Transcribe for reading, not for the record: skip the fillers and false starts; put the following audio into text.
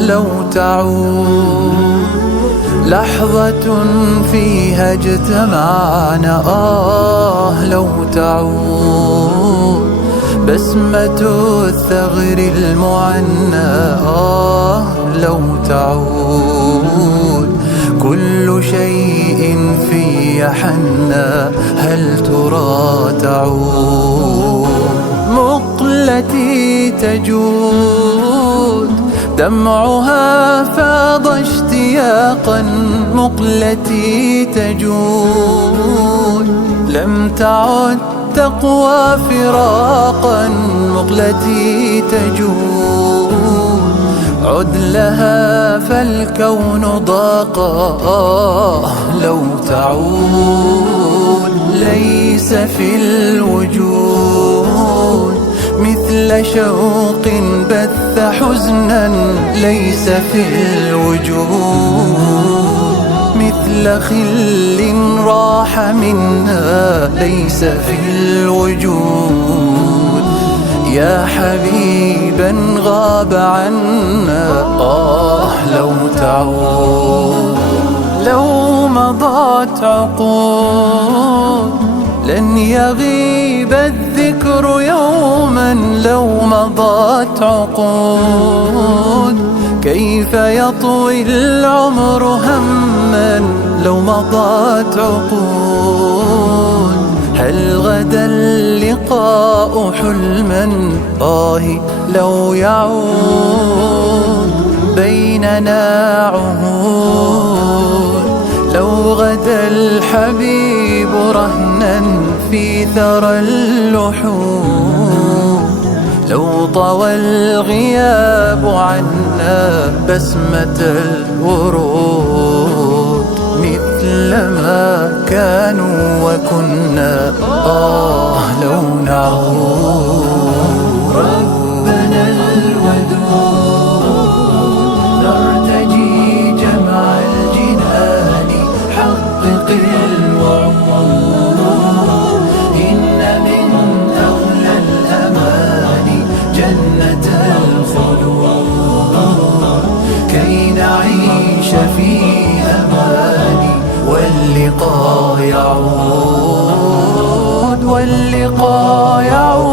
لو تعود لحظة فيها اجتمعنا، لو تعود بسمة الثغر المعنى، لو تعود كل شيء في حنا، هل ترى تعود مقلتي تجود دمعها فاض اشتياقا، مقلتي تجود لم تعد تقوى فراقا، مقلتي تجود عد لها فالكون ضاق، لو تعود ليس في الوجود مثل شوق بث حزنا، ليس في الوجود مثل خل راح منا، ليس في الوجود يا حبيبا غاب عنا، لو تعود لو مضت عقود لن يغيب الذكر يوما، لو مضت عقود كيف يطوي العمر هما، لو مضت عقود هل غدا اللقاء حلما، لو يعود بيننا عهود، لو غدا الحبيب رهنا في ثرى اللحود، لو طوى الغياب عنا بسمة الورود، مثلما كانوا وكنا، لو نعود ربنا الودود نرتجي جمع الجنان، حقق الوعود إن من أغلى الأمان جنة الخلود، كي نعيش في أمان واللقاء يعود، واللقاء يعود.